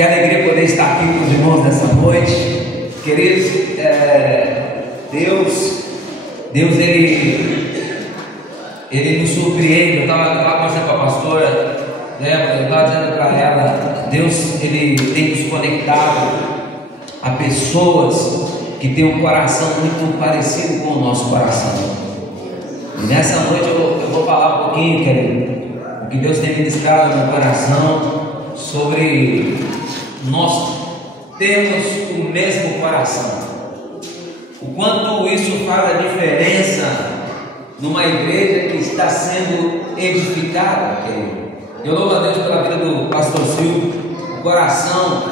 Que alegria poder estar aqui com os irmãos nessa noite. Queridos, Deus ele nos surpreende. Eu estava conversando com a pastora, né? Eu estava dizendo para ela, Deus ele tem nos conectado a pessoas que têm um coração muito parecido com o nosso coração. E nessa noite eu vou falar um pouquinho, querido, o que Deus tem ministrado no meu coração sobre nós termos o mesmo coração. O quanto isso faz a diferença numa igreja que está sendo edificada, querido. Eu louvo a Deus pela vida do pastor Silvio, o coração,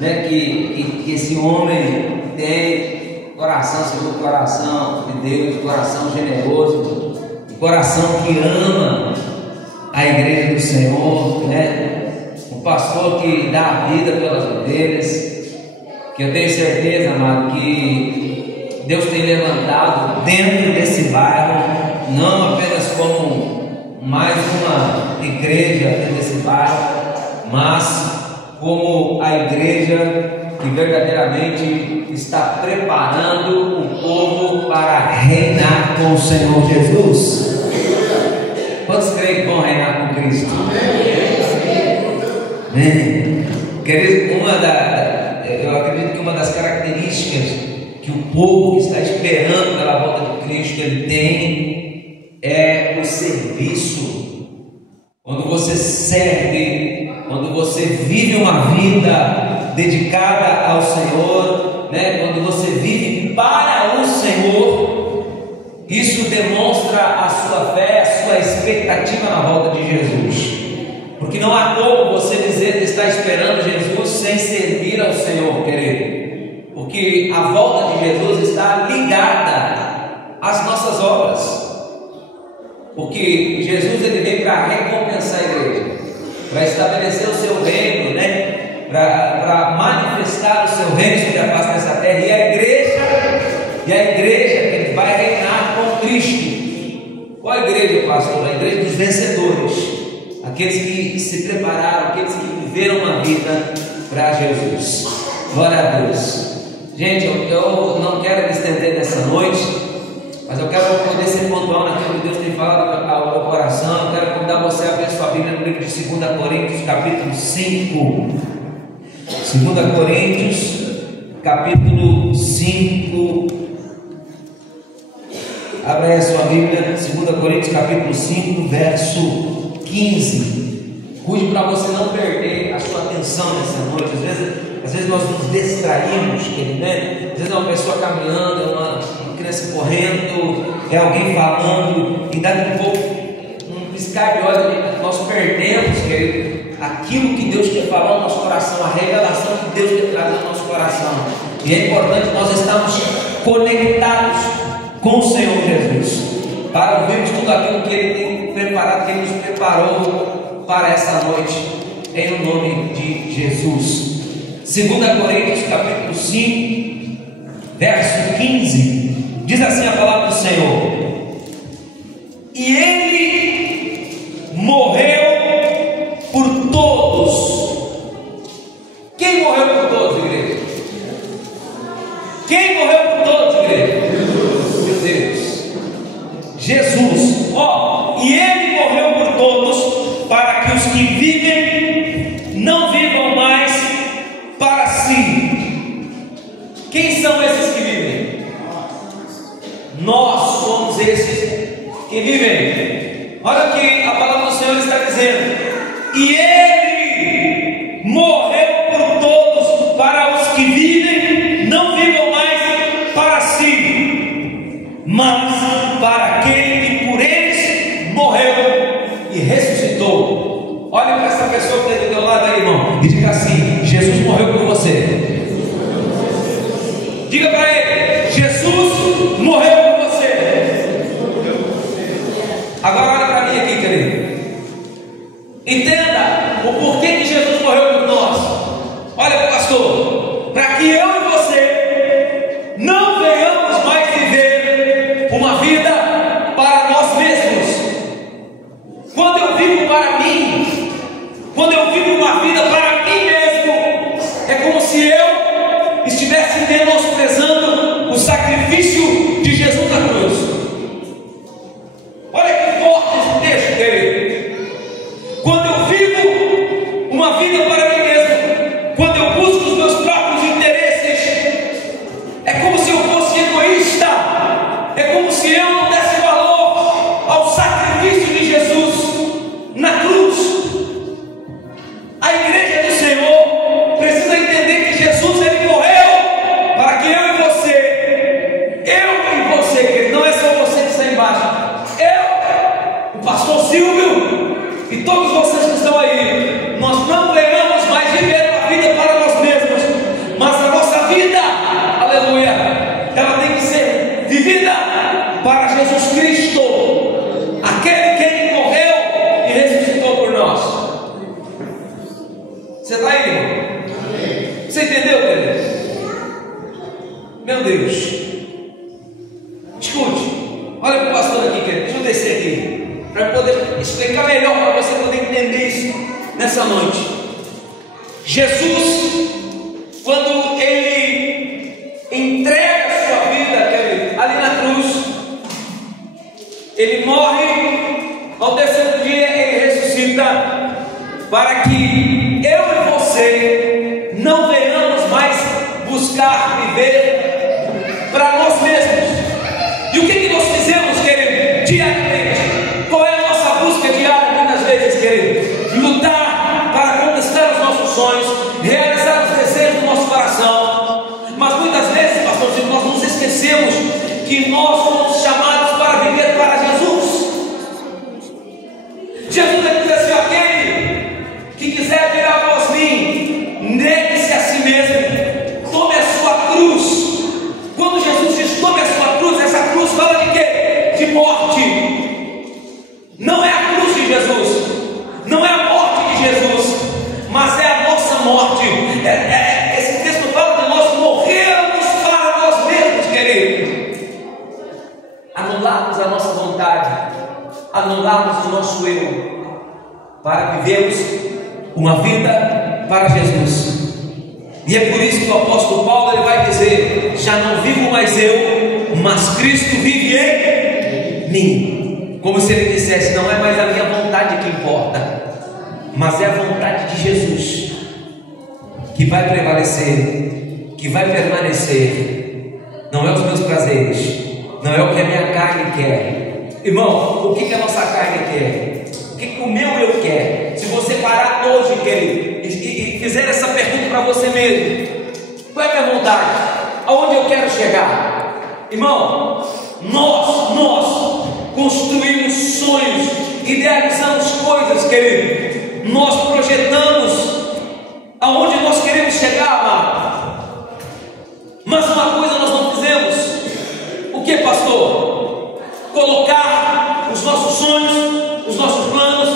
né, que esse homem tem, coração segundo o coração de Deus, coração generoso, coração que ama a igreja do Senhor, né? Um pastor que dá a vida pelas ovelhas, que eu tenho certeza, amado, que Deus tem levantado dentro desse bairro, não apenas como mais uma igreja dentro desse bairro, mas como a igreja que verdadeiramente está preparando o povo para reinar com o Senhor Jesus. Quantos creem que vão reinar com Cristo? Amém. Querido, eu acredito que uma das características que o povo que está esperando pela volta de Cristo ele tem é o serviço. Quando você serve, quando você vive uma vida dedicada ao Senhor, né? Quando você vive para o Senhor, isso demonstra a sua fé, a sua expectativa na volta de Jesus. Porque não há como você dizer que está esperando Jesus sem servir ao Senhor, querido. Porque a volta de Jesus está ligada às nossas obras. Porque Jesus ele vem para recompensar a igreja, para estabelecer o seu reino, né? Para manifestar o seu reino sobre a face dessa terra. E a igreja que ele vai reinar com Cristo. Qual a igreja, pastor? A igreja dos vencedores. Aqueles que se prepararam, aqueles que viveram uma vida para Jesus. Glória a Deus. Gente, eu não quero me estender nessa noite, mas eu quero poder ser pontual naquilo que Deus tem falado ao meu coração. Eu quero convidar você a abrir sua Bíblia no livro de 2 Coríntios, capítulo 5. 2 Coríntios, capítulo 5. Abra aí a sua Bíblia, 2 Coríntios, capítulo 5, verso 15. Cuide para você não perder a sua atenção nessa noite. Às vezes nós nos distraímos, né? Às vezes é uma pessoa caminhando, é uma criança correndo, é alguém falando, e daqui a pouco, um piscar de olhos, nós perdemos, querido, aquilo que Deus quer falar no nosso coração, a revelação que Deus quer trazer no nosso coração. E é importante nós estarmos conectados com o Senhor Jesus, para ouvirmos tudo aquilo que Ele tem preparado, que Ele nos preparou para essa noite, em nome de Jesus. 2 Coríntios capítulo 5, verso 15, diz assim a palavra do Senhor: e Ele morreu por todos. Quem morreu por todos, igreja? Quem morreu por todos, igreja? Meu Deus, Jesus. E Ele morreu por todos, para que os que vivem não vivam mais para si. Quem são esses que vivem? Nós somos esses que vivem. Olha o que a palavra do Senhor está dizendo: e Ele morreu por todos, para os que vivem não vivam mais para si, mas para aquele que por eles morreu e ressuscitou. Olha para essa pessoa que está do teu lado aí, irmão, e diga assim: Jesus morreu por você. Diga para ele: Jesus morreu por você. Agora olha para mim aqui, querido. Entenda o porquê que Jesus morreu por nós. Olha, pastor, para que eu e você não venhamos mais viver uma vida para nós mesmos. Quando eu vivo para mim, quando eu vivo uma vida para mim mesmo, sacrifício de Jesus na cruz. Olha que forte esse texto, querido. Quando eu vivo uma vida para mim mesmo, quando eu busco os meus próprios interesses, é como se eu fosse egoísta, é como se eu não desse valor ao sacrifício de Jesus na cruz. A igreja do Senhor precisa entender que Jesus, ele morreu para que eu e você, querido, não é só você que está embaixo, eu, o pastor Silvio e todos vocês que estão aí, nós não venhamos mais viver uma vida para nós mesmos, mas a nossa vida, aleluia, ela tem que ser vivida para Jesus Cristo, aquele que morreu e ressuscitou por nós. Você está aí, irmão? Você entendeu, querido? Meu Deus. Escute, olha para o pastor aqui, querido. Deixa eu descer aqui, para poder explicar melhor, para você poder entender isso nessa noite. Jesus, quando ele entrega a sua vida, querido, ali na cruz, ele morre, ao terceiro dia ele ressuscita, para que eu e você não venhamos mais buscar viver para nós mesmos. E o que nós fizemos, querido, diariamente? Qual é a nossa busca diária, muitas vezes, querido? Lutar para conquistar os nossos sonhos, realizar os desejos do nosso coração. Mas muitas vezes, pastor, nós nos esquecemos que nós somos chamados para viver para Jesus. Jesus diz assim: aquele que quiser vir após mim, negue-se a si mesmo, tome a sua cruz. Quando Jesus diz tome a sua cruz, essa cruz fala de quê? De morte. Não é a cruz de Jesus, não é a morte de Jesus, mas é a nossa morte. Esse texto fala de nós morrermos para nós mesmos, querido. Anularmos a nossa vontade, anularmos o nosso eu, para vivermos uma vida para Jesus. E é por isso que o apóstolo Paulo ele vai dizer: já não vivo mais eu, mas Cristo vive em mim. Como se ele dissesse: não é mais a minha vontade que importa, mas é a vontade de Jesus que vai prevalecer, que vai permanecer. Não é os meus prazeres, não é o que a minha carne quer. Irmão, o que a nossa carne quer? O que o meu eu quer? Se você parar hoje, querido, e fizer essa pergunta para você mesmo: qual é a minha vontade? Aonde eu quero chegar? Irmão, nós construímos sonhos, idealizamos coisas, querido. Nós projetamos aonde nós queremos chegar, amado. Mas uma coisa nós não fizemos. O que, pastor? Colocar os nossos sonhos, os nossos planos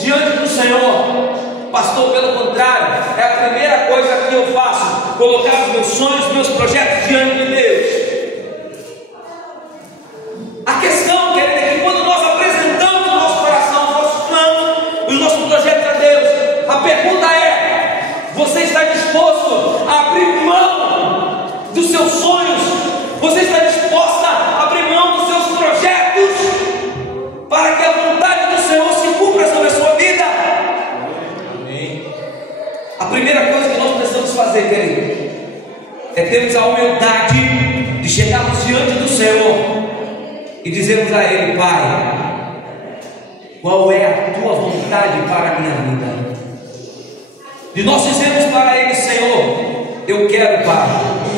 diante do Senhor. Pastor, pelo contrário, é a primeira coisa que eu faço: colocar os meus sonhos, os meus projetos diante de Deus. A questão, querido, é que quando nós apresentamos o nosso coração, os nossos planos, os nossos projetos a Deus, a pergunta é: você está disposto a abrir mão dos seus sonhos? Você está disposta a abrir mão dos seus projetos para que a vontade do Senhor se cumpra sobre a sua vida? A primeira coisa que nós precisamos fazer, querido, é termos a humildade de chegarmos diante do Senhor e dizermos a Ele: Pai, qual é a tua vontade para a minha vida? E nós dizemos para Ele: Senhor, eu quero, Pai,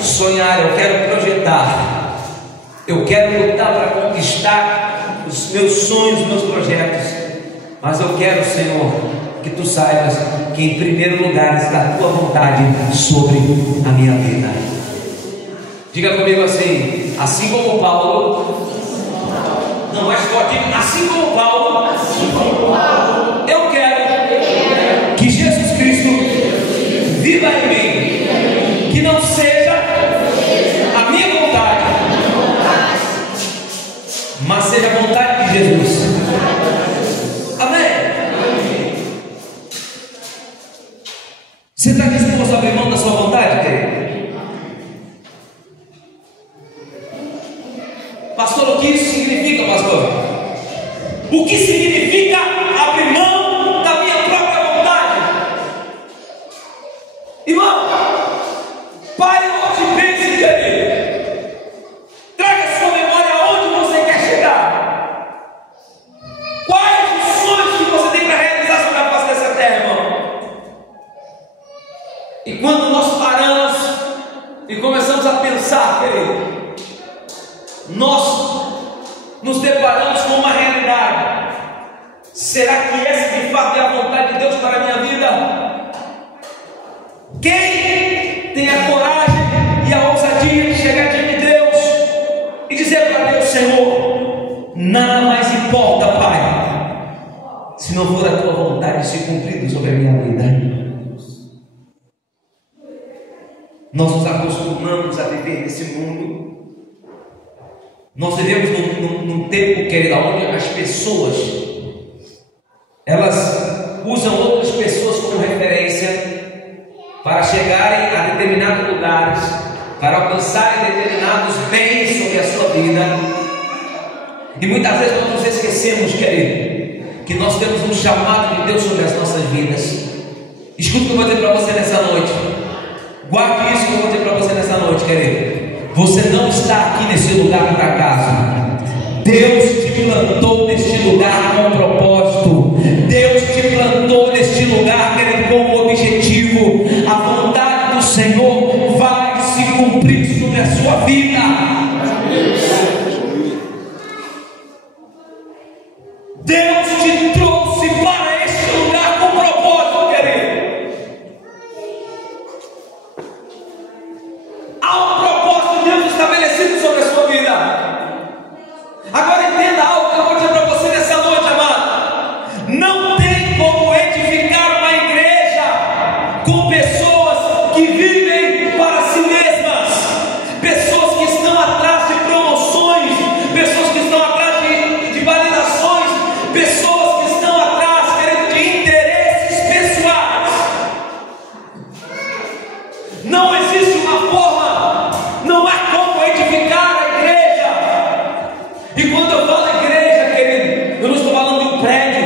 sonhar, eu quero projetar, eu quero lutar para conquistar os meus sonhos, os meus projetos, mas eu quero, Senhor, que Tu saibas que em primeiro lugar está a Tua vontade sobre a minha vida. Diga comigo assim: assim como Paulo, não, mais forte, assim como Paulo, eu quero que Jesus Cristo viva em mim, que não seja a minha vontade, mas seja a vontade de Jesus. Amém? Você está disposto a abrir mão da sua vontade, querido? pastor? O que significa abrir mão da minha própria vontade? Irmão, pare hoje e pense, querido. Traga a sua memória aonde você quer chegar. Quais os sonhos que você tem para realizar sobre a face dessa terra, irmão? E quando nós paramos e começamos a pensar, querido, nós nos deparamos com uma realidade. Será que essa de fato é a vontade de Deus para a minha vida? Quem tem a coragem e a ousadia de chegar diante de Deus e dizer para Deus: Senhor, nada mais importa, Pai, se não for a tua vontade se cumprida sobre a minha vida. Nós nos acostumamos a viver nesse mundo. Nós vivemos num tempo, querido, onde as pessoas, elas usam outras pessoas como referência para chegarem a determinados lugares, para alcançarem determinados bens sobre a sua vida. E muitas vezes nós nos esquecemos, querido, que nós temos um chamado de Deus sobre as nossas vidas. Escuta o que eu vou dizer para você nessa noite. Guarde isso que eu vou dizer para você nessa noite, querido. Você não está aqui nesse lugar por acaso. Deus te plantou neste lugar com um propósito. Deus te plantou neste lugar, querido, com um objetivo. A vontade do Senhor vai se cumprir sobre a sua vida. Deus te trouxe para este lugar com propósito, querido. Há um propósito de Deus estabelecido sobre a sua vida. Agora entenda algo que eu vou dizer para você nessa noite, amado. Não tem como edificar uma igreja com pessoas que vivem para si mesmas, pessoas que estão atrás de promoções, pessoas que estão atrás de validações, pessoas que estão atrás, querido, de interesses pessoais. Não existe uma forma, não há como edificar a igreja. E quando eu falo igreja, querido, eu não estou falando de um prédio,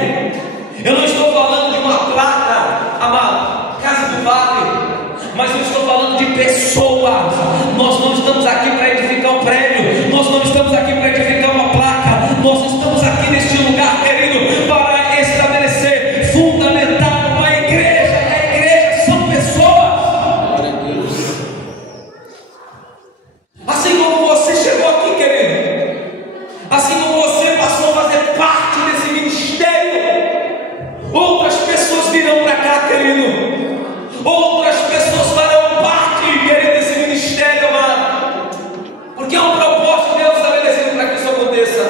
eu não estou falando de uma placa, amado, Casa do Vale, mas eu estou falando de pessoas. Nós não estamos aqui para edificar um prédio, nós não estamos aqui para edificar uma placa, nós estamos aqui neste lugar, querido, para estabelecer, fundamentar uma igreja, e a igreja são pessoas. Assim como você chegou aqui, querido, assim como você passou a fazer parte desse ministério, outras pessoas virão para cá, querido, outras pessoas farão parte, querido, desse ministério, amado, porque é um propósito de Deus estabelecido para que isso aconteça.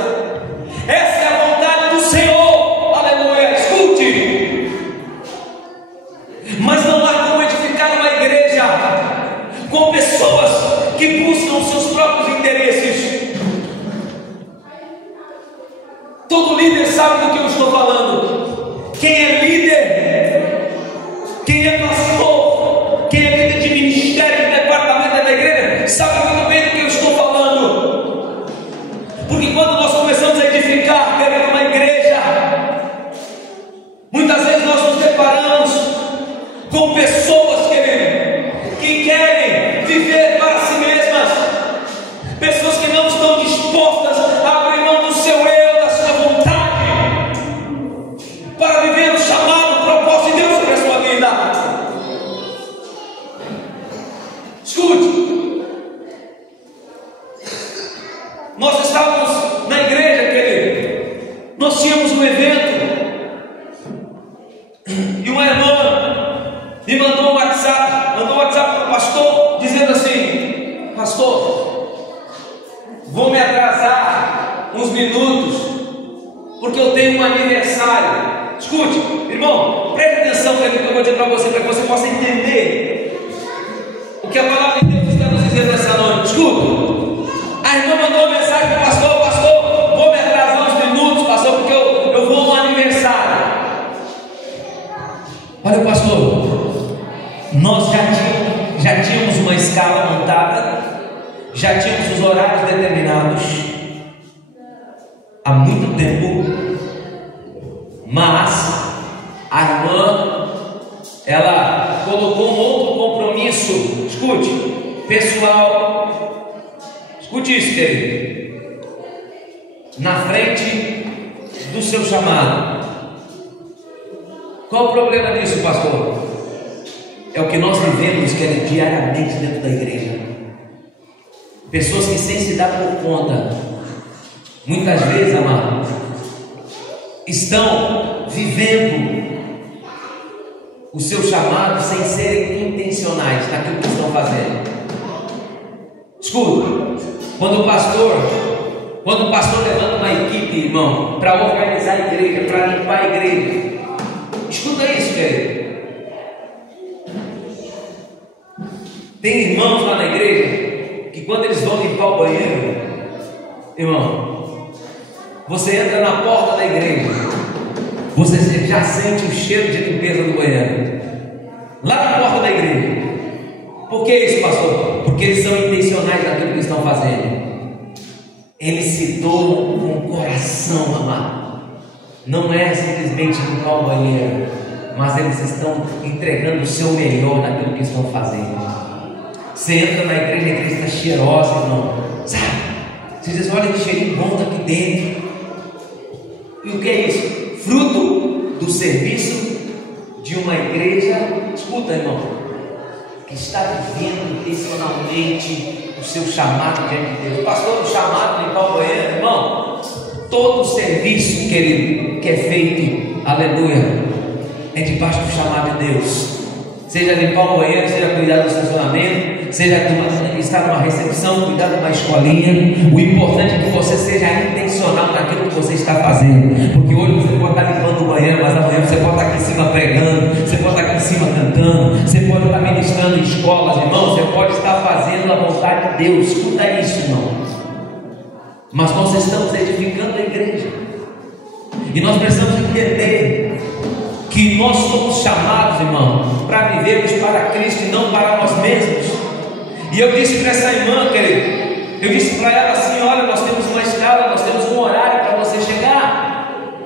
Essa é a vontade do Senhor, aleluia, escute. Mas não há como edificar uma igreja com pessoas que buscam os seus próprios interesses. Todo líder sabe do que eu estou falando. Quem é líder, quem é pastor, quem é líder de ministério, de departamento da igreja, sabe muito bem do que eu estou falando. Porque quando nós começamos a edificar, querido, uma igreja, muitas vezes nós nos deparamos com pessoas, querido, que querem viver para si mesmas, pessoas que não estão dispostas a abrir mão do seu eu, da sua vontade, para viver o chamado, o propósito de Deus sobre a sua vida. Escute, nós estávamos na igreja, querido, nós tínhamos um evento, e uma irmã me mandou um WhatsApp para o pastor, dizendo assim: pastor, vou me atrasar uns minutos, porque eu tenho um aniversário. Escute, irmão, preste atenção no que eu vou dizer para você, para que você possa entender o que a palavra de Deus está nos dizendo nessa noite. Escuta, a irmã mandou uma mensagem para o pastor: pastor, vou me atrasar uns minutos, pastor, porque eu vou no aniversário. Olha, pastor, nós já tínhamos uma escala montada, já tínhamos os horários determinados. há muito tempo, mas a irmã, ela colocou um outro compromisso, escute, pessoal, escute isso, querido, na frente do seu chamado. Qual o problema disso, pastor? É o que nós vivemos, querido, diariamente dentro da igreja. Pessoas que, sem se dar por conta, muitas vezes, amado, estão vivendo o seu chamado sem serem intencionais naquilo que estão fazendo. Escuta, quando o pastor levanta uma equipe, irmão, para organizar a igreja, para limpar a igreja, escuta isso, querido. Tem irmãos lá na igreja que, quando eles vão limpar o banheiro, irmão, você entra na porta da igreja, você já sente o cheiro de limpeza do banheiro, lá na porta da igreja. Por que isso, pastor? Porque eles são intencionais naquilo que estão fazendo. Eles se doam com o coração, amado. Não é simplesmente limpar o banheiro, mas eles estão entregando o seu melhor naquilo que estão fazendo. Você entra na igreja, a igreja está cheirosa, irmão, sabe? Você diz, olha que cheirinho bom está aqui dentro. E o que é isso? Fruto do serviço de uma igreja, escuta, irmão, que está vivendo intencionalmente o seu chamado diante de Deus. O pastor, o chamado de limpar o banheiro, irmão, todo o serviço, querido, que é feito, aleluia, é debaixo do chamado de Deus. Seja limpar o banheiro, seja cuidar do estacionamento, seja estar numa recepção, cuidar de uma escolinha. O importante é que você seja intencional naquilo que você está fazendo. Porque hoje você pode estar limpando o banheiro, mas amanhã você pode estar aqui em cima pregando, você pode estar aqui em cima cantando, você pode estar ministrando em escolas, irmão, você pode estar fazendo a vontade de Deus. Escuta isso, irmão. Mas nós estamos edificando a igreja, e nós precisamos entender que nós somos chamados, irmão, para vivermos para Cristo e não para nós mesmos. E eu disse para essa irmã, querido, eu disse para ela assim, olha, nós temos uma escala, nós temos um horário para você chegar.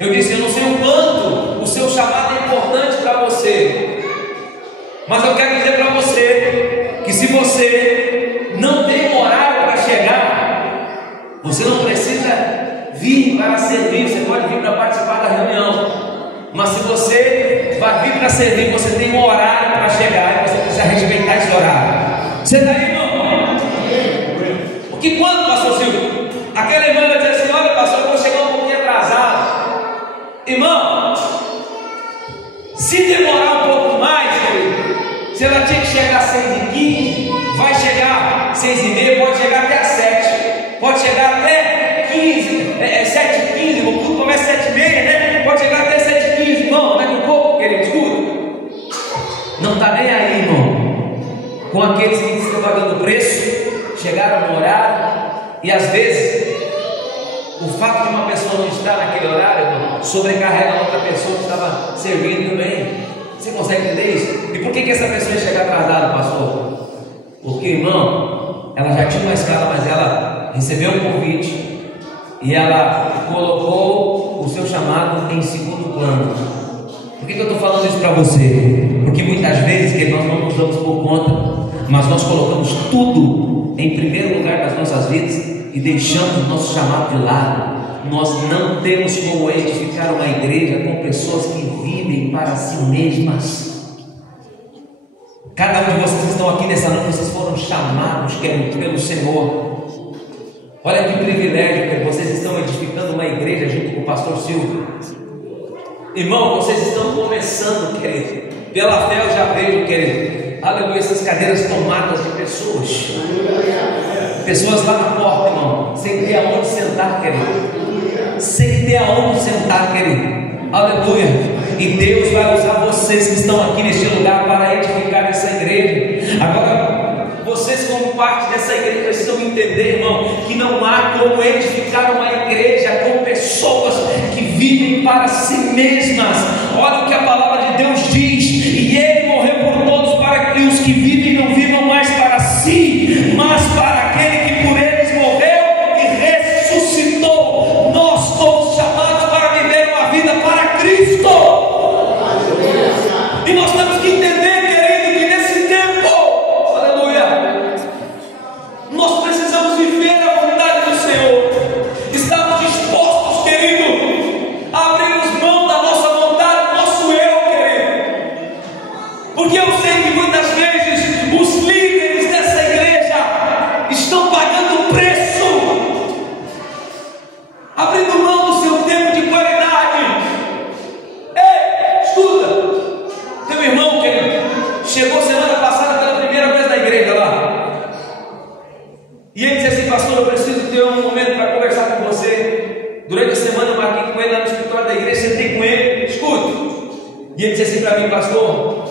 Eu disse, eu não sei o quanto o seu chamado é importante para você, mas eu quero dizer para você, que se você não tem um horário para chegar, você não precisa vir para servir, você pode vir para participar da reunião, mas se você vai vir para servir, você tem um horário para chegar, e você precisa respeitar esse horário. Você está aí, irmão? Porque quando, pastor Silvio, aquela irmã vai dizer assim, olha, pastor, eu vou chegar um pouquinho atrasado. Irmão, se demorar um pouco mais, querido, se ela tinha que chegar às 6h15, vai chegar 6h30, pode chegar até às 7, pode chegar até 15, 7h15, o culto começa às 7h30, né? Pode chegar até 7h15, irmão, daqui a pouco, querido, escuta. Não está nem aí, irmão, com aqueles que estão pagando preço, chegaram no horário, e às vezes o fato de uma pessoa não estar naquele horário, irmão, sobrecarrega outra pessoa que estava servindo também. Você consegue entender isso? E por que essa pessoa ia chegar atrasada, pastor? Porque, irmão, ela já tinha uma escala, mas ela recebeu um convite e ela colocou o seu chamado em segundo plano. Por que eu estou falando isso para você? Porque muitas vezes que nós não nos damos por conta, mas nós colocamos tudo em primeiro lugar nas nossas vidas e deixamos o nosso chamado de lado. Nós não temos como edificar uma igreja com pessoas que vivem para si mesmas. Cada um de vocês que estão aqui nessa noite, vocês foram chamados pelo Senhor. Olha que privilégio que vocês estão edificando uma igreja junto com o pastor Silvio. Irmão, vocês estão começando, querido. Pela fé eu já vejo, querido, aleluia, essas cadeiras tomadas de pessoas. Pessoas lá na porta, irmão, sem ter aonde sentar, querido. Sem ter aonde sentar, querido. Aleluia. E Deus vai usar vocês que estão aqui neste lugar para edificar essa igreja. Agora, vocês como parte dessa igreja precisam entender, irmão, que não há como edificar uma igreja com pessoas que vivem para si mesmas. Olha o que a palavra de Deus diz: e Ele morreu por todos, para que os que vivem não vivam mais para si, mas para aquele que por eles morreu e ressuscitou. Durante a semana eu marquei com ele lá no escritório da igreja, sentei com ele, escuta. E ele disse assim para mim: pastor,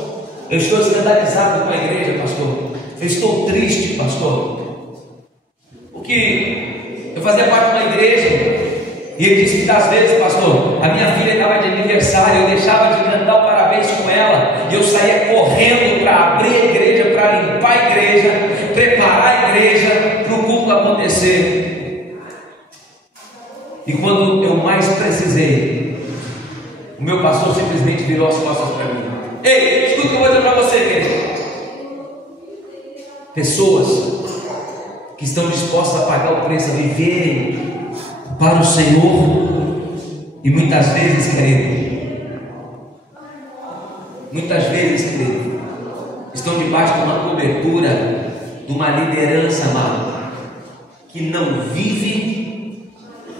eu estou escandalizado com a igreja, pastor. Eu estou triste, pastor. Porque eu fazia parte de uma igreja, e ele disse que às vezes, pastor, a minha filha estava de aniversário, eu deixava de cantar o parabéns com ela, e eu saía correndo para abrir a igreja, para limpar a igreja, preparar a igreja para o culto acontecer. E quando eu mais precisei, o meu pastor simplesmente virou as costas para mim. Ei, escuta o que eu vou dizer para você, querido. Pessoas que estão dispostas a pagar o preço, a viverem para o Senhor, e muitas vezes, querido, estão debaixo de uma cobertura, de uma liderança, amado, que não vive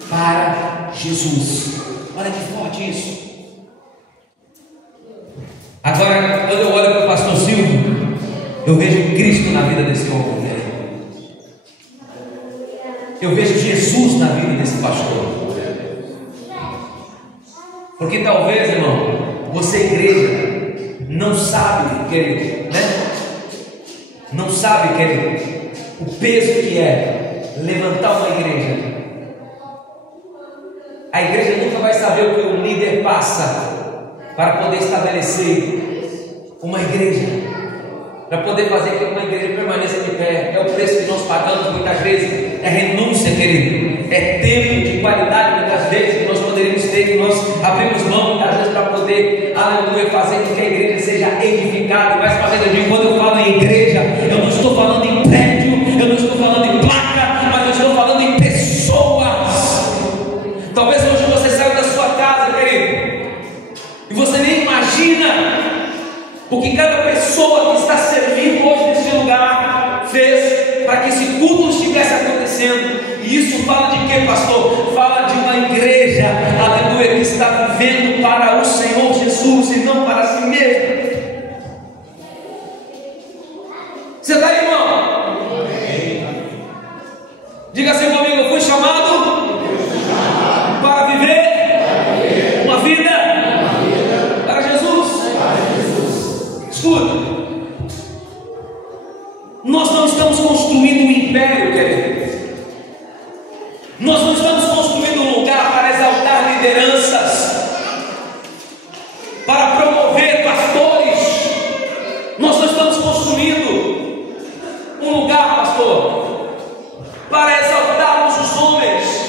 para Jesus. Olha que forte isso. Agora, quando eu olho para o pastor Silvio, eu vejo Cristo na vida desse homem, né? Eu vejo Jesus na vida desse pastor. Porque talvez, irmão, você, igreja, não sabe, querido, né? Não sabe, querido, o peso que é levantar uma igreja. A igreja nunca vai saber o que o líder passa para poder estabelecer uma igreja, para poder fazer que uma igreja permaneça de pé. É o preço que nós pagamos muitas vezes, é renúncia, querido, é tempo de qualidade muitas vezes que nós poderíamos ter, que nós abrimos mão muitas vezes para poder, aleluia, fazer com que a igreja seja edificada. Mais uma vez eu digo, quando eu falo em igreja, eu não estou falando em prédio, eu não estou falando em placa, mas eu estou falando em pessoas. Talvez hoje você saiu da sua casa, querido, e você nem imagina o que cada pessoa que está servindo hoje nesse lugar fez para que esse culto estivesse acontecendo. E isso fala de quê, pastor? Fala de uma igreja, aleluia, que está vivendo para o Senhor Jesus e não para si mesmo. Você está aí, irmão? Diga assim comigo: eu fui chamado para viver uma vida para Jesus. Escuta, nós não estamos construindo um império, querido. Nós não estamos construindo um lugar para exaltar lideranças, para promover pastores. Nós não estamos construindo um lugar, pastor, para exaltarmos os homens.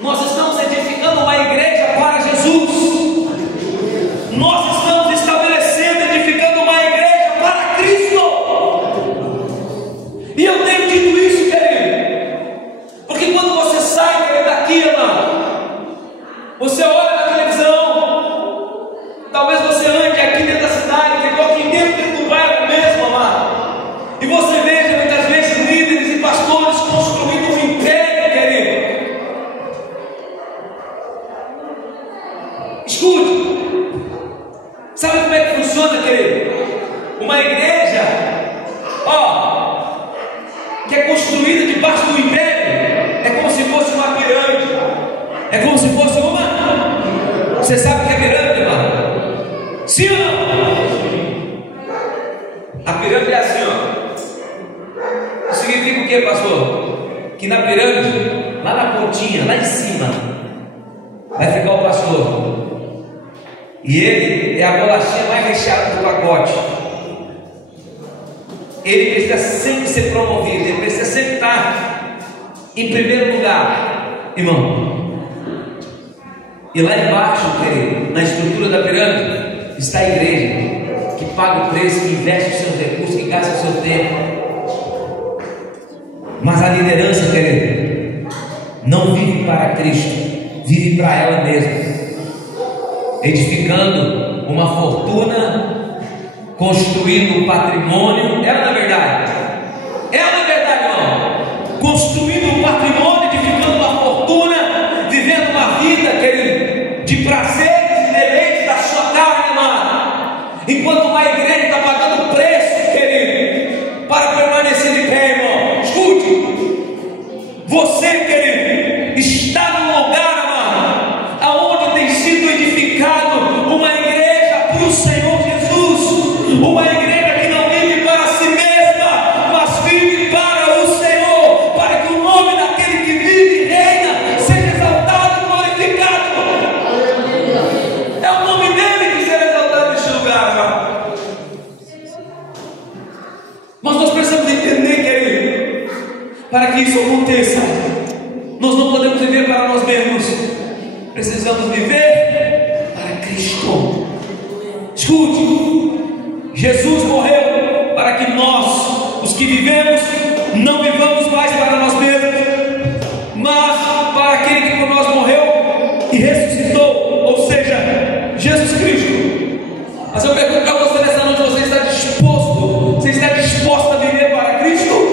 Nós estamos edificando uma igreja para Jesus. Nós estamos estabelecendo, edificando uma igreja para Cristo. E eu tenho dito isso, querido, porque quando você sai, querido, daqui, amado, você olha na televisão, talvez você ande aqui dentro da cidade, querido, aqui dentro do bairro mesmo, amado, e você veja muitas vezes líderes e pastores construindo um império, querido. Escute, sabe como é que funciona, querido? Uma igreja, que é construída debaixo do império, é como se fosse uma pirâmide. É como se fosse uma. Você sabe o que é pirâmide, irmão? Sim ou não? A pirâmide é assim, ó. Isso significa o que, pastor? Que na pirâmide, lá na pontinha, lá em cima, vai ficar o pastor. E ele é a bolachinha mais recheada do pacote. Ele precisa sempre ser promovido, ele precisa sempre estar em primeiro lugar, irmão. E lá embaixo, querido, na estrutura da pirâmide, está a igreja, que paga o preço, que investe os seus recursos, que gasta o seu tempo. Mas a liderança, querido, não vive para Cristo, vive para ela mesma, edificando uma fortuna, construindo um patrimônio. É na verdade? É na verdade, não? Construindo um patrimônio, edificando uma fortuna, vivendo uma vida, querido, de prazeres e deleites da sua carne, amado. Enquanto uma igreja está pagando preço, querido, para permanecer de pé, irmão. Escute, você, querido, está num lugar, amado, que isso aconteça, nós não podemos viver para nós mesmos, precisamos viver para Cristo. Escute, Jesus morreu para que nós, os que vivemos, não vivamos mais para nós mesmos, mas para aquele que por nós morreu e ressuscitou, ou seja, Jesus Cristo. Mas eu pergunto para você nessa noite: você está disposto? Você está disposto a viver para Cristo?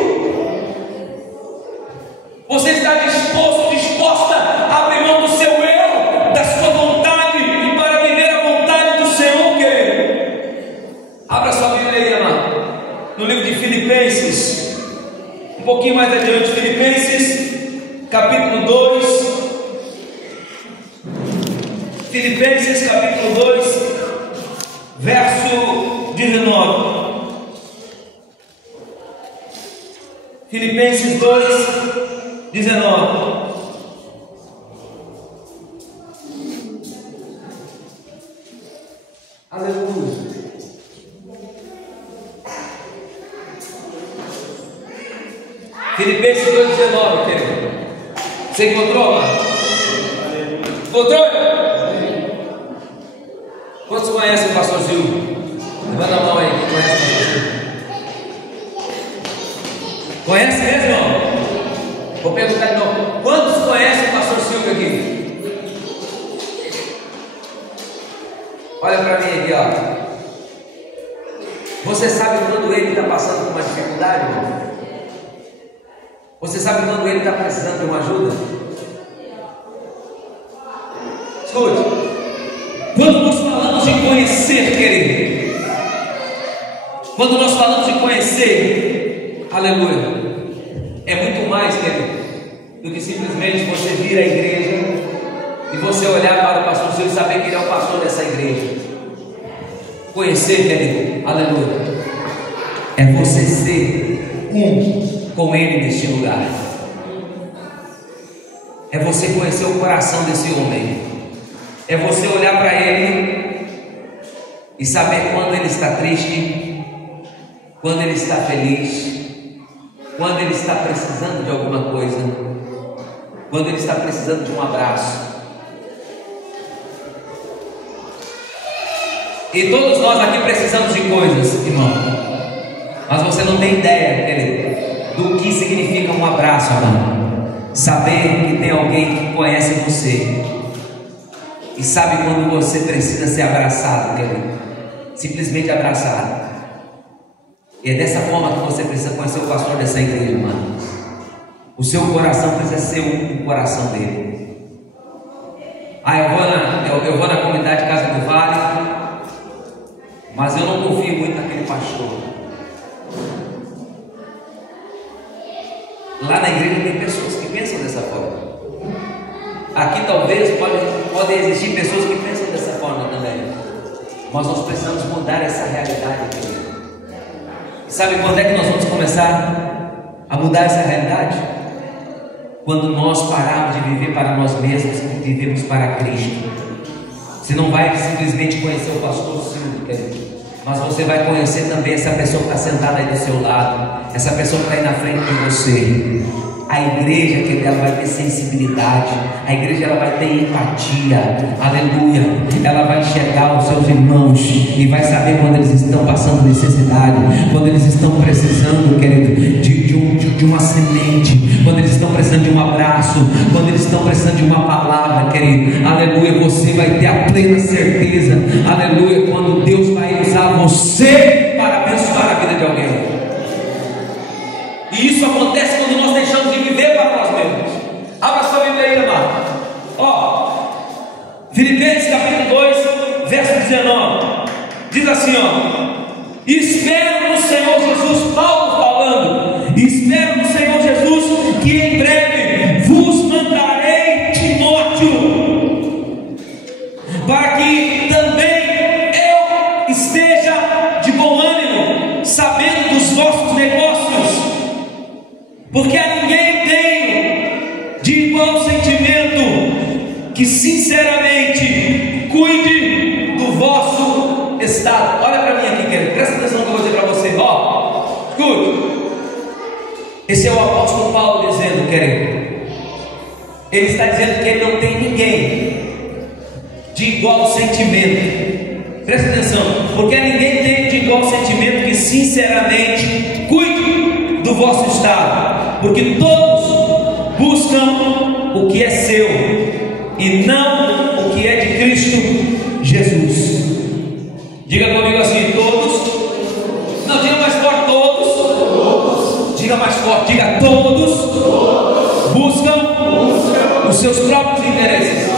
Você está disposto, disposta a abrir mão do seu eu, da sua vontade, e para viver a vontade do Senhor, querido? Abra sua Bíblia aí, amado, no livro de Filipenses, um pouquinho mais adiante. Filipenses, capítulo 2. Filipenses, capítulo 2, verso 19. Filipenses 2, 19. Aleluia. Filipenses 2,19, querido. Você encontrou, mano? Encontrou? Quantos conhecem o pastor Silvio? Levanta a mão aí, quem conhece o pastor Silvio? Conhece mesmo, irmão? Vou perguntar de novo: quantos conhecem o pastor Silvio aqui? Olha para mim aqui, ó. Você sabe quando ele está passando por uma dificuldade, irmão? Você sabe quando ele está precisando de uma ajuda? Escute, quando nós falamos de conhecer, querido, quando nós falamos de conhecer, aleluia, é muito mais, querido, do que simplesmente você vir à igreja e você olhar para o pastor Silvio e saber que ele é o pastor dessa igreja. Conhecer, querido, aleluia, é você ser um com ele neste lugar. É você conhecer o coração desse homem. É você olhar para ele e saber quando ele está triste, quando ele está feliz, quando ele está precisando de alguma coisa, quando ele está precisando de um abraço. E todos nós aqui precisamos de coisas, irmão, mas você não tem ideia, querido, do que significa um abraço, irmão. Saber que tem alguém que conhece você e sabe quando você precisa ser abraçado, querido, simplesmente abraçado. E é dessa forma que você precisa conhecer o pastor dessa igreja, irmão. O seu coração precisa ser um coração dele. Eu vou na comunidade Casa do Vale, mas eu não confio muito naquele pastor. Lá na igreja tem pessoas que pensam dessa forma. Aqui talvez podem existir pessoas que pensam dessa forma também. Mas nós precisamos mudar essa realidade aqui. E sabe quando é que nós vamos começar a mudar essa realidade? Quando nós pararmos de viver para nós mesmos e vivemos para Cristo. Você não vai simplesmente conhecer o pastor Silvio, querido, mas você vai conhecer também essa pessoa que está sentada aí do seu lado, essa pessoa que está aí na frente de você. A igreja, que ela vai ter sensibilidade, a igreja ela vai ter empatia, aleluia, ela vai enxergar os seus irmãos e vai saber quando eles estão passando necessidade, quando eles estão precisando, querido, de uma semente, quando eles estão precisando de um abraço, quando eles estão precisando de uma palavra, querido, aleluia, você vai ter a plena certeza, aleluia, quando Deus vai usar você para abençoar a vida de alguém. E isso acontece quando nós deixamos de viver para nós mesmos. Abra sua Bíblia aí, amado. Ó, Filipenses capítulo 2, verso 19. Diz assim, ó: espero no Senhor Jesus, Paulo falando, espero no Senhor Jesus que em breve vos mandarei Timóteo, para que também eu esteja de bom ânimo, sabendo dos vossos negócios, porque a ninguém tenho de igual sentimento, que sinceramente cuide do vosso estado. Olha para mim aqui, querido, presta atenção no que eu vou dizer para você. Ó, escute. Esse é o apóstolo Paulo dizendo, querido. Ele está dizendo que ele não tem ninguém de igual sentimento. Presta atenção, porque ninguém tem de igual sentimento que sinceramente cuide do vosso estado, porque todos buscam o que é seu e não o que é de Cristo Jesus. Diga comigo assim, todos. Não, diga mais forte, todos. Diga mais forte, diga todos. Buscam os seus próprios interesses.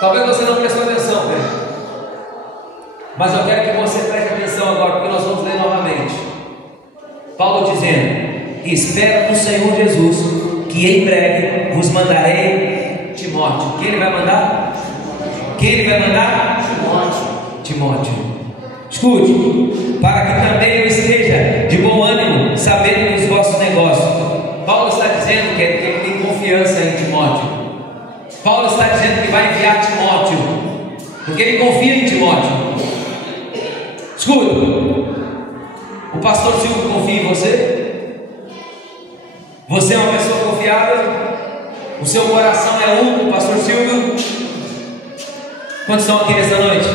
Talvez você não prestou atenção, né? Mas eu quero que você preste atenção agora, porque nós vamos ler novamente. Paulo dizendo: espera no Senhor Jesus, que em breve vos mandarei Timóteo. Quem ele vai mandar? Quem ele vai mandar? Timóteo. Escute, para que também eu esteja de bom ânimo, sabendo dos vossos negócios. Paulo está dizendo que ele tem confiança em Timóteo. Paulo está dizendo que vai enviar Timóteo, porque ele confia em Timóteo. Escuta, o pastor Silvio confia em você? Você é uma pessoa confiável? O seu coração é um, pastor Silvio? Quantos estão aqui nessa noite?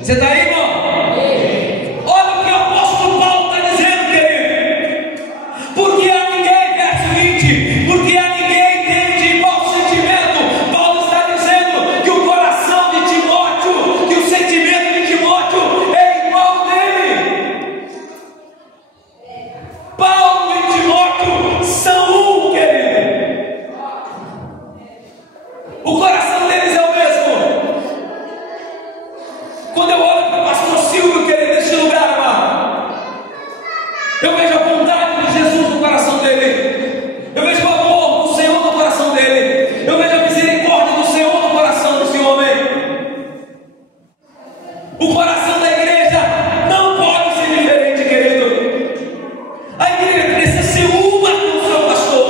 Você está aí, irmão? Olha o que o apóstolo Paulo está dizendo, querido. Porque a ninguém, verso 20, porque a ninguém tem de igual sentimento. Paulo está dizendo que o coração de Timóteo, que o sentimento de Timóteo é igual dele. Paulo e Timóteo são um, querido. O coração deles é o mesmo. Quando eu olho para o pastor Silvio, querido, neste lugar, amado, eu vejo a bondade de Jesus no coração dele, eu vejo o amor do Senhor no coração dele, eu vejo a misericórdia do Senhor no coração desse homem. O coração da igreja não pode ser diferente, querido. A igreja precisa ser uma com o seu pastor.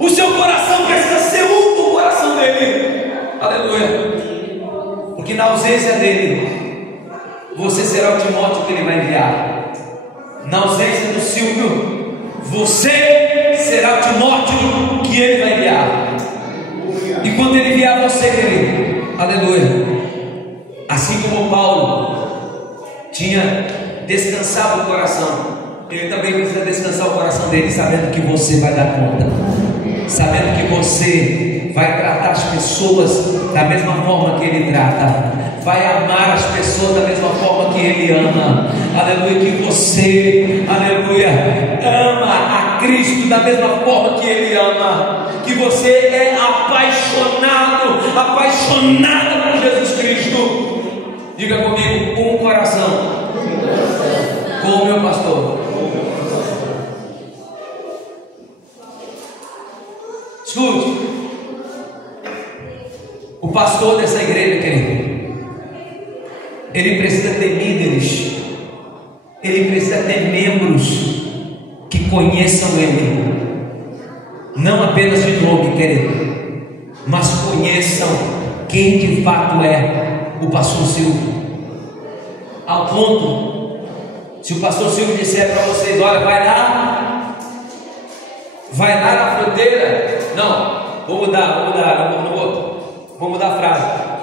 O seu coração precisa ser um com o coração dele. Aleluia. Porque na ausência dele, você será o Timóteo que ele vai enviar. Na ausência do Silvio, você será o Timóteo que ele vai enviar. E quando ele enviar você, querido, aleluia, assim como Paulo tinha descansado o coração, ele também precisa descansar o coração dele, sabendo que você vai dar conta, sabendo que você vai tratar as pessoas da mesma forma que ele trata, vai amar as pessoas da mesma forma que ele ama. Aleluia, que você, aleluia, ama a Cristo da mesma forma que ele ama, que você é apaixonado por Jesus Cristo. Diga comigo, um coração com o meu pastor. Escute, o pastor dessa igreja, querido, ele precisa ter líderes, ele precisa ter membros que conheçam ele, não apenas de nome, querido, mas conheçam quem de fato é o pastor Silvio. Ao ponto, se o pastor Silvio disser para vocês: olha, vai lá na fronteira, não, vou mudar, vou mudar a frase.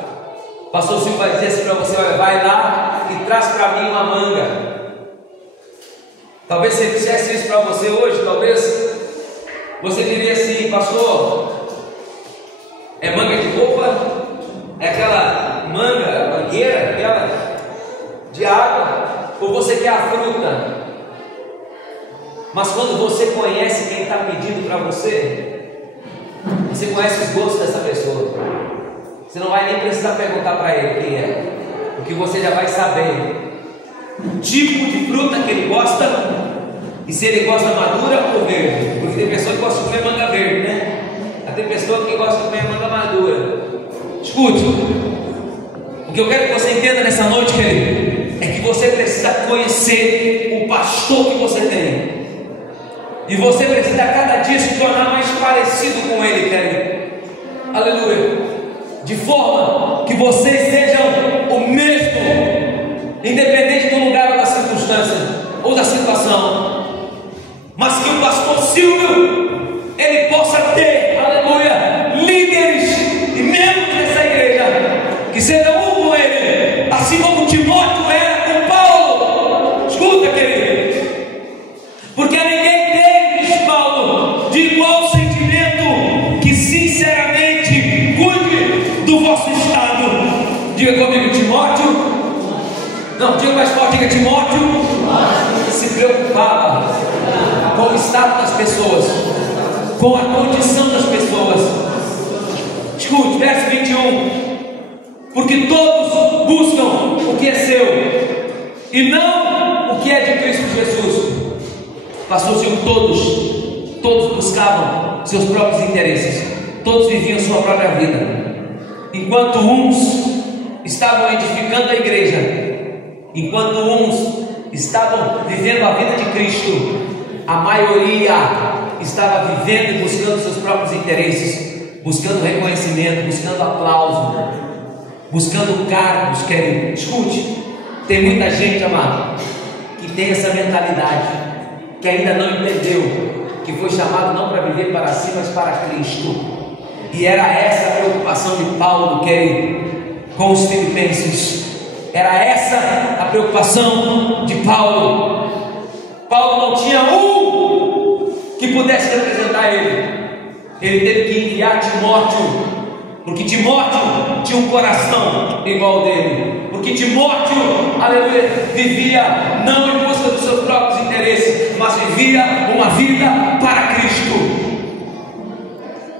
O pastor Silvio vai dizer assim para você: olha, vai lá e traz para mim uma manga. Talvez se ele dissesse isso para você hoje, talvez você diria assim: pastor, é manga de roupa? É aquela mangueira, aquela de água? Ou você quer a fruta? Mas quando você conhece quem está pedindo para você, você conhece os gostos dessa pessoa, você não vai nem precisar perguntar para ele quem é, porque você já vai saber o tipo de fruta que ele gosta e se ele gosta madura ou verde. Porque tem pessoa que gosta de comer manga verde, né? Tem pessoa que gosta de comer manga madura. Escute, o que eu quero que você entenda nessa noite, querido, é que você precisa conhecer o pastor que você tem, e você precisa a cada dia se tornar mais parecido com ele, querido. Aleluia. De forma que vocês sejam pastor Silvio, ele possa ter, aleluia, líderes e membros dessa igreja que serão um com ele, assim como Timóteo era com Paulo. Escuta, querido, porque ninguém tem, diz Paulo, de igual sentimento, que sinceramente cuide do vosso estado. Diga comigo, Timóteo. Não, diga mais forte, diga Timóteo. Se preocupava com o estado das pessoas, com a condição das pessoas. Escute, verso 21. Porque todos buscam o que é seu, e não o que é de Cristo Jesus. Pastor Silvio, todos buscavam seus próprios interesses, todos viviam sua própria vida. Enquanto uns estavam edificando a igreja, enquanto uns estavam vivendo a vida de Cristo, a maioria estava vivendo e buscando seus próprios interesses, buscando reconhecimento, buscando aplauso, buscando cargos, querido. Escute, tem muita gente, amado, que tem essa mentalidade, que ainda não entendeu que foi chamado não para viver para si, mas para Cristo. E era essa a preocupação de Paulo, querido, com os filipenses. Era essa a preocupação de Paulo. Paulo não tinha um que pudesse representar ele. Ele teve que enviar Timóteo, porque Timóteo tinha um coração igual ao dele, porque Timóteo, aleluia, vivia não em busca dos seus próprios interesses, mas vivia uma vida para Cristo.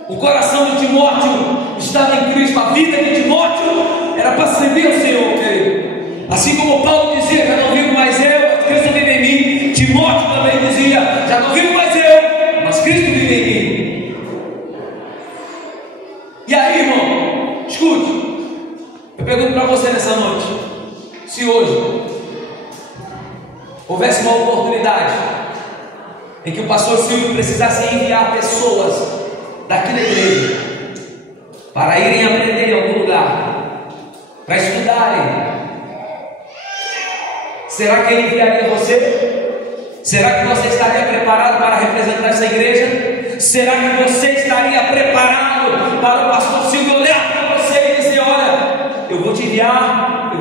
O coração de Timóteo estava em Cristo. A vida de Timóteo era para servir ao Senhor, querido. Assim como Paulo dizia, já não vivo mais eu, mas Cristo vive em mim. Timóteo também dizia, já não vivo mais eu, mas Cristo vive em mim. E aí, irmão, escute, eu pergunto para você nessa noite, se hoje houvesse uma oportunidade em que o pastor Silvio precisasse enviar pessoas daqui da igreja para irem aprender em algum lugar, para estudarem, será que ele enviaria você? Será que você estaria preparado para representar essa igreja? Será que você estaria preparado para o pastor Silvio olhar para você e dizer: olha, eu vou te enviar,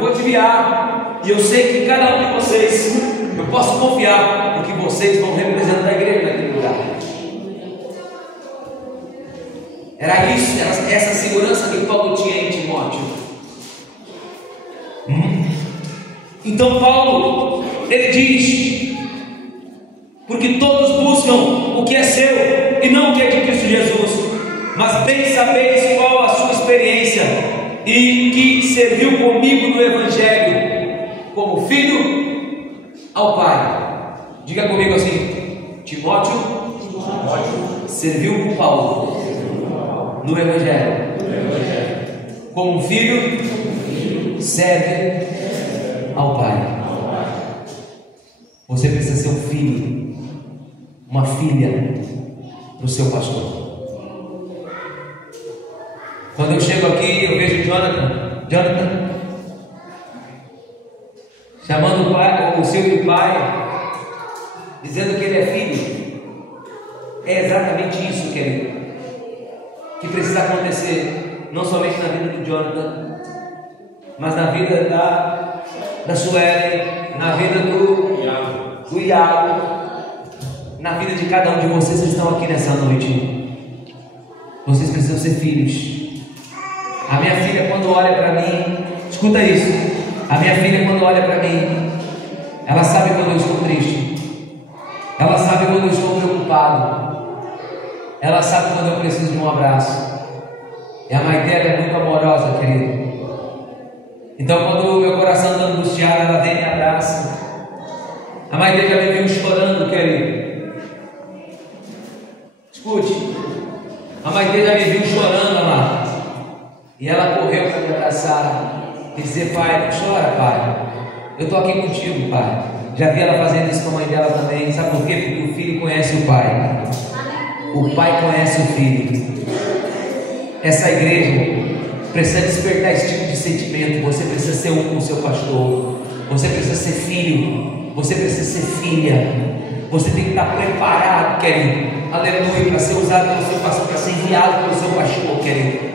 e eu sei que cada um de vocês, eu posso confiar, porque vocês vão representar a igreja naquele lugar. Era isso, era essa segurança que Paulo tinha em Timóteo. Então Paulo, ele diz: porque todos buscam o que é seu e não o que é de Cristo Jesus, mas bem sabeis qual a sua experiência e que serviu comigo no Evangelho como filho ao Pai. Diga comigo assim: Timóteo serviu com Paulo no Evangelho, como filho serve ao Pai. Você precisa ser um filho, uma filha do seu pastor. Quando eu chego aqui, eu vejo Jonathan chamando o pai, o Silvio pai, dizendo que ele é filho. É exatamente isso, querido, que precisa acontecer, não somente na vida do Jonathan, mas na vida da Sueli, na vida do Iago, na vida de cada um de vocês que estão aqui nessa noite. Vocês precisam ser filhos. A minha filha, quando olha para mim, escuta isso, a minha filha, quando olha para mim, ela sabe quando eu estou triste, ela sabe quando eu estou preocupado, ela sabe quando eu preciso de um abraço. E a mãe dela é muito amorosa, querido. Então, quando o meu coração está angustiado, ela vem e me abraça. A mãe dele já me viu chorando, querido. Escute, a mãe dele já me viu chorando, amado. E ela correu para me abraçar e dizer: pai, não chora, pai. Eu estou aqui contigo, pai. Já vi ela fazendo isso com a mãe dela também. Sabe por quê? Porque o filho conhece o pai. O pai conhece o filho. Essa igreja precisa despertar esse tipo de sentimento. Você precisa ser um com o seu pastor. Você precisa ser filho. Você precisa ser filha. Você tem que estar preparado, querido, aleluia, para ser usado pelo seu pastor, para ser enviado pelo seu pastor, querido.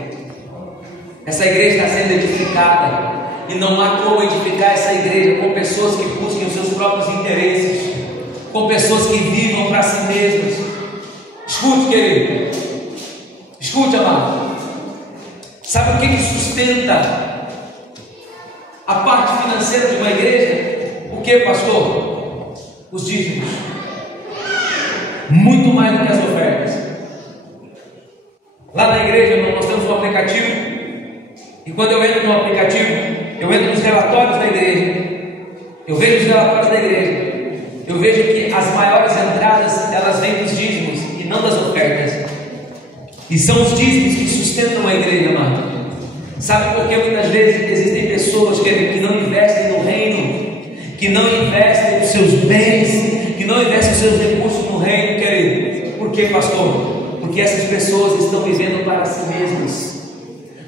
Essa igreja está sendo edificada, e não há como edificar essa igreja com pessoas que busquem os seus próprios interesses, com pessoas que vivam para si mesmas. Escute, querido, escute, amado. Sabe o que sustenta a parte financeira de uma igreja? O que, pastor? Os dízimos. Muito mais do que as ofertas. Lá na igreja nós temos um aplicativo, e quando eu entro no aplicativo, eu entro nos relatórios da igreja, eu vejo os relatórios da igreja, eu vejo que as maiores entradas, elas vêm dos dízimos e não das ofertas. E são os dízimos que sustentam a igreja, amado. Sabe por que muitas vezes existem pessoas que não investem no reino, que não investem os seus bens, que não investem os seus recursos no reino, querido? Por que, pastor? Porque essas pessoas estão vivendo para si mesmas.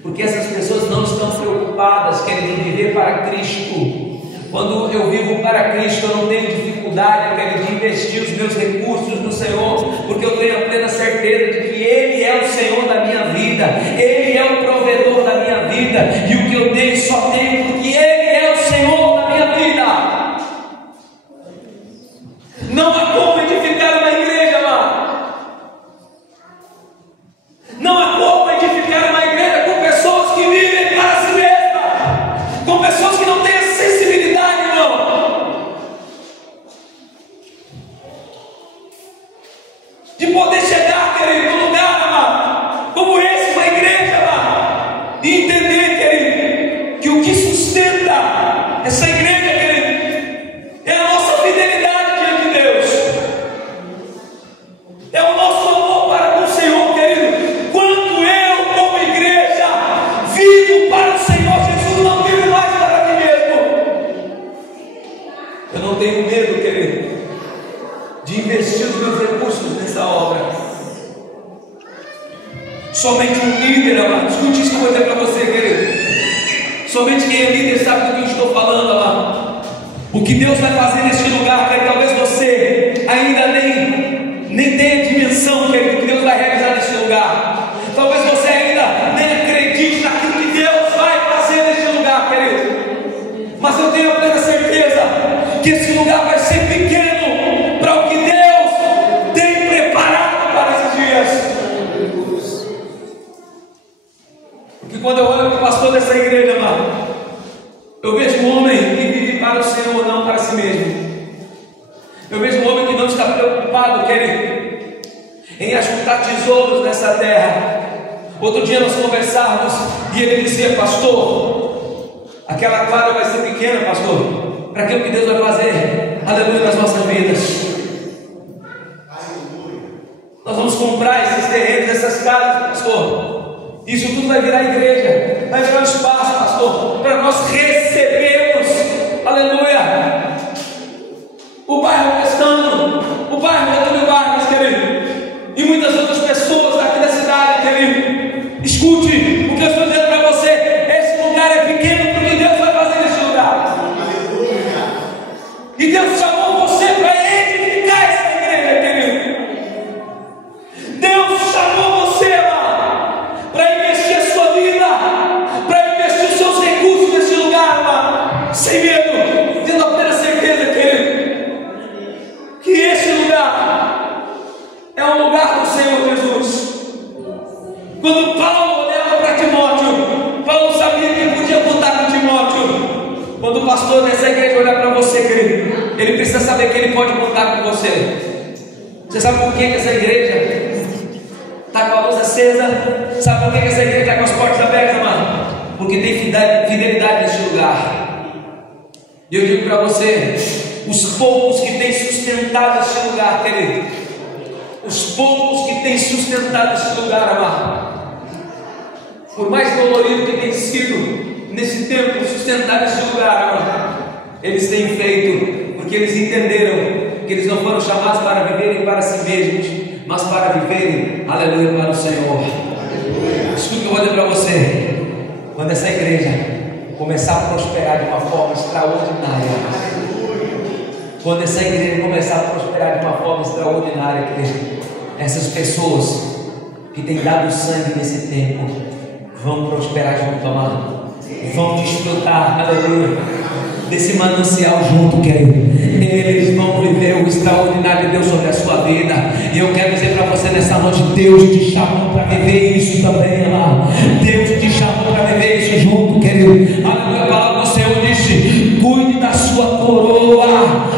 Porque essas pessoas não estão preocupadas, querendo viver para Cristo. Quando eu vivo para Cristo, eu não tenho dificuldade, de investir os meus recursos no Senhor, porque eu tenho a plena certeza de que Ele é o Senhor da minha vida, Ele é o provedor da minha vida, e o que eu tenho só tenho porque Ele é o Senhor da minha vida. Não há como edificar uma igreja, amado. Não há como edificar uma igreja com pessoas que vivem para si mesmas, com pessoas que não têm sensibilidade, irmão, de poder chegar, querido, num lugar, amado, como esse, uma igreja, amado, e entender, querido, que o que sustenta essa igreja, querido, é a nossa fidelidade diante de Deus, é o nosso amor para com o Senhor, querido. Quando eu, como igreja, vivo para o Senhor Jesus, não vivo mais para mim mesmo. Eu não tenho medo, querido, de investir os meus recursos nessa obra. Somente um líder, amado, escute isso que eu vou dizer para você, querido. Somente quem é líder sabe do que eu estou falando, amado. O que Deus vai fazer neste lugar, querido, talvez você ainda nem tenha dimensão, querido, do que Deus vai realizar neste lugar. Talvez você ainda nem acredite naquilo que Deus vai fazer neste lugar, querido. Mas eu tenho a plena certeza que esse lugar vai ser pequeno para o que Deus tem preparado para esses dias. Porque quando eu olho para o pastor dessa igreja, amado, eu vejo um homem que vive para o Senhor, não para si mesmo. Eu vejo um homem que não está preocupado, querido, em ajuntar tesouros nessa terra. Outro dia nós conversávamos e ele dizia: pastor, aquela quadra vai ser pequena, pastor, para aquilo que Deus vai fazer, aleluia, nas nossas vidas. Nós vamos comprar esses terrenos, essas casas, pastor. Isso tudo vai virar igreja, vai virar um espaço, pastor, para nós recebermos, aleluia, o bairro Pestano, o bairro Getúlio Vargas, querido, e muitas outras pessoas daqui da cidade, querido. Escute o que eu estou dizendo para você: esse lugar é pequeno porque Deus vai fazer nesse lugar. Aleluia. E Deus chamou você para edificar essa igreja, querido. Deus chamou você lá para investir a sua vida, para investir os seus recursos nesse lugar lá, sem medo, tendo a plena certeza, querido, que esse lugar é um lugar do Senhor Jesus. Quando Paulo olhava para Timóteo, Paulo sabia que podia contar com Timóteo. Quando o pastor dessa igreja olhar para você, querido, ele precisa saber que ele pode contar com você. Você sabe por que essa igreja está com a luz acesa? Sabe por que essa igreja está com as portas abertas, amado? Porque tem fidelidade neste lugar. E eu digo para você: os poucos que têm sustentado este lugar, querido, os poucos que têm sustentado este lugar, amado, por mais dolorido que tem sido nesse tempo sustentar este lugar, amado, eles têm feito porque eles entenderam que eles não foram chamados para viverem para si mesmos, mas para viverem, aleluia, para o Senhor. Escuta o que eu vou dizer para você: quando essa igreja começar a prosperar de uma forma extraordinária, quando essa igreja começar a prosperar de uma forma extraordinária, querido, essas pessoas que têm dado sangue nesse tempo vão prosperar junto, amado. Vão desfrutar, aleluia, desse manancial junto, querido. Eles vão viver o extraordinário de Deus sobre a sua vida. E eu quero dizer para você nessa noite: Deus te chamou para viver isso também, amado. Deus te chamou para viver isso junto, querido. Aleluia. A palavra do Senhor disse: cuide da sua coroa,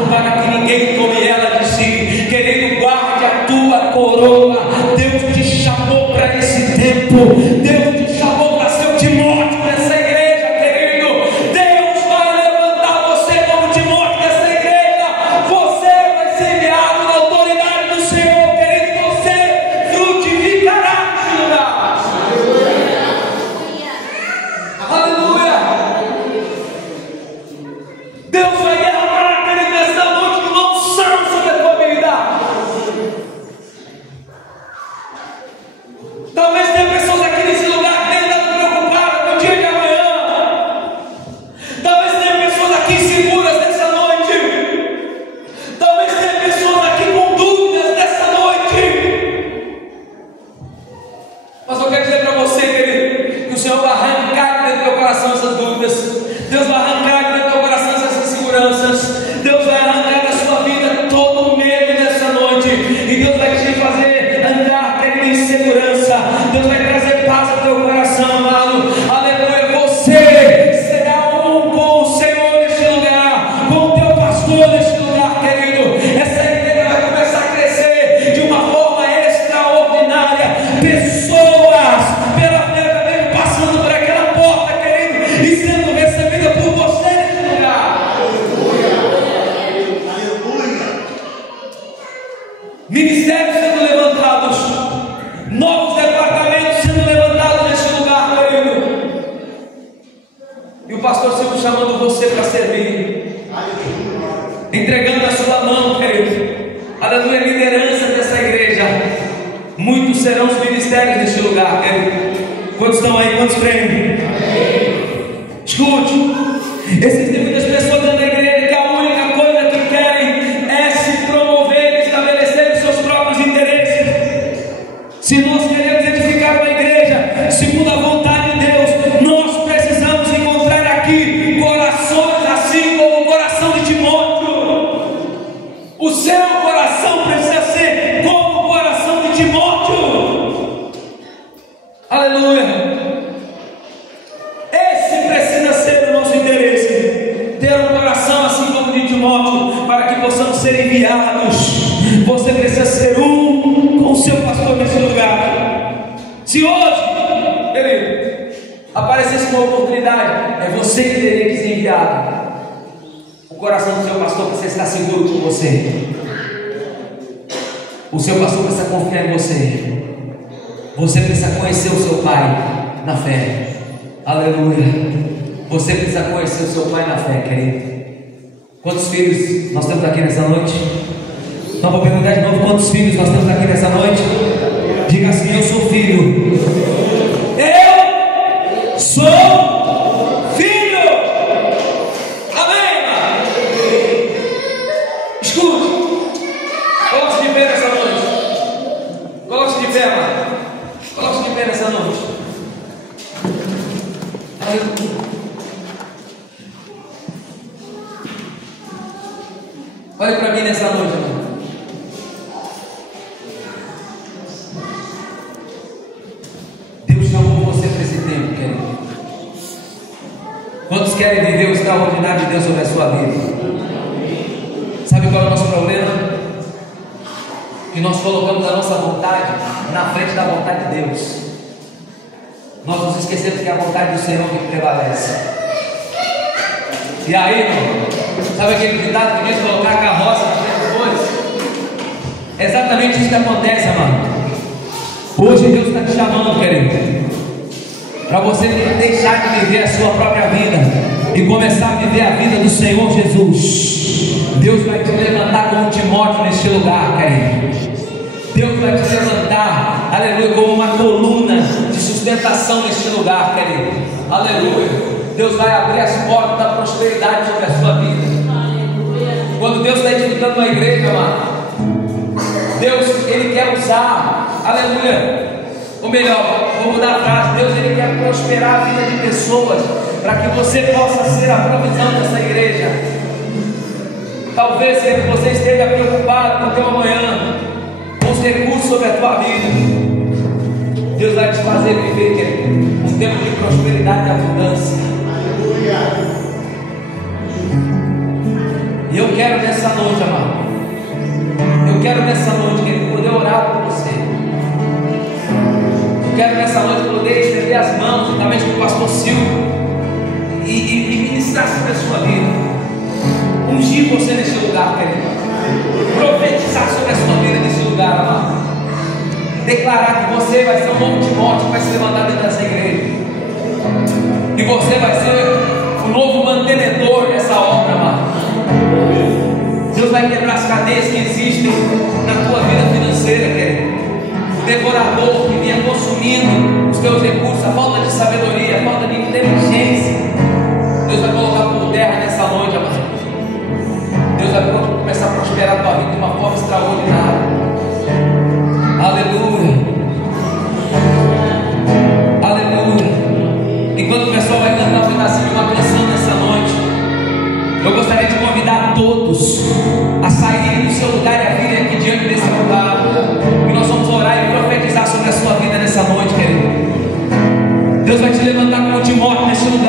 para que ninguém tome ela de si. Querido, guarde a tua coroa. Deus te chamou para esse tempo. Deus te chamou para ser o Timóteo dessa igreja, querido. Deus vai levantar você como Timóteo dessa igreja. Você vai ser enviado na autoridade do Senhor, querido. Você frutificará nesse lugar. Aleluia. Deus vai derramar, querido, nessa noite de unção sobre a tua vida. Talvez tenha pessoas aqui nesse lugar que têm estado preocupadas com o dia de amanhã. Talvez tenha pessoas aqui inseguras nessa noite. Talvez tenha pessoas aqui com dúvidas nessa noite. Mas eu quero dizer para você, querido, que o Senhor vai arrancar dentro do teu coração essas dúvidas. Deus vai arrancar dentro do teu coração essas inseguranças. Deus vai arrancar da sua vida todo o medo nessa noite. E Deus vai te fazer andar, querido, em segurança. Deus vai trazer paz ao teu coração, amado. Aleluia. Você será um com o Senhor neste lugar, com o teu pastor neste lugar, querido. Essa igreja vai começar a crescer de uma forma extraordinária. Pessoas pela primeira vez passando por aquela porta, querido, e sendo recebida por você neste lugar. Ministérios sendo levantados, novos departamentos sendo levantados neste lugar, querido. E o pastor sempre chamando você para servir, entregando a sua mão, querido. Aleluia, liderança dessa igreja. Muitos serão os ministérios neste lugar, querido. Quantos estão aí? Quantos creem? Escute, existem muitas pessoas dentro da igreja que a única coisa que querem é se promover e estabelecer os seus próprios interesses. Se nós queremos edificar uma igreja segundo a vontade de Deus, nós precisamos encontrar aqui corações assim como o coração de Timóteo. O seu coração precisa ser como o coração de Timóteo. Aleluia. Esse precisa ser o nosso interesse, ter um coração assim como o de Timóteo, para que possamos ser enviados. Você precisa ser um com o seu pastor nesse lugar. Se hoje, querido, aparecesse uma oportunidade, é você que teria que ser enviado. O coração do seu pastor precisa estar seguro com você. O seu pastor precisa confiar em você. Você precisa conhecer o seu pai na fé. Aleluia. Você precisa conhecer o seu pai na fé, querido. Quantos filhos nós temos aqui nessa noite? Então vou perguntar de novo: quantos filhos nós temos aqui nessa noite? Diga assim: eu sou filho. Eu sou filho. Amém, irmão? Escute. Coloque-se de pé nessa noite. Coloque-se de pé, irmão. Coloque-se de pé nessa noite. Olha para mim nessa noite, irmão. Deus chamou você para esse tempo, querido. Quantos querem viver o extraordinário de Deus sobre a sua vida? Sabe qual é o nosso problema? Que nós colocamos a nossa vontade na frente da vontade de Deus. Nós nos esquecemos que é a vontade do Senhor que prevalece. E aí, irmão, sabe aquele ditado que diz colocar a carroça na frente dos bois? É exatamente isso que acontece, amado. Hoje Deus está te chamando, querido, para você deixar de viver a sua própria vida e começar a viver a vida do Senhor Jesus. Deus vai te levantar como Timóteo neste lugar, querido. Deus vai te levantar, aleluia, como uma coluna de sustentação neste lugar, querido. Aleluia. Deus vai abrir as portas da prosperidade sobre a sua vida. Aleluia. Quando Deus está edificando uma igreja, amado, Deus, Ele quer usar, aleluia, ou melhor, vou mudar a frase, Deus, Ele quer prosperar a vida de pessoas, para que você possa ser a provisão dessa igreja. Talvez você esteja preocupado com o teu amanhã, com os recursos sobre a tua vida. Deus vai te fazer viver, querido, um tempo de prosperidade e abundância. E eu quero nessa noite, amado, eu quero nessa noite, querido, poder orar por você. Eu quero nessa noite poder estender as mãos, juntamente com o pastor Silvio, e ministrar sobre a sua vida. Ungir você nesse lugar, querido. Profetizar sobre a sua vida nesse lugar, amado. Declarar que você vai ser um novo Timóteo que vai se levantar dentro dessa igreja. E você vai ser o novo mantenedor dessa obra, amado. Deus vai quebrar as cadeias que existem na tua vida financeira, querido. O devorador que vinha consumindo os teus recursos, a falta de sabedoria, a falta de inteligência, Deus vai colocar por terra nessa noite, amado. Deus vai começar a prosperar a tua vida de uma forma extraordinária. Aleluia. Aleluia. Enquanto o pessoal vai cantar um pedacinho de uma canção nessa noite, eu gostaria de convidar todos a saírem do seu lugar e a virem aqui diante desse lugar, e nós vamos orar e profetizar sobre a sua vida nessa noite, querido. Deus vai te levantar como Timóteo nesse lugar.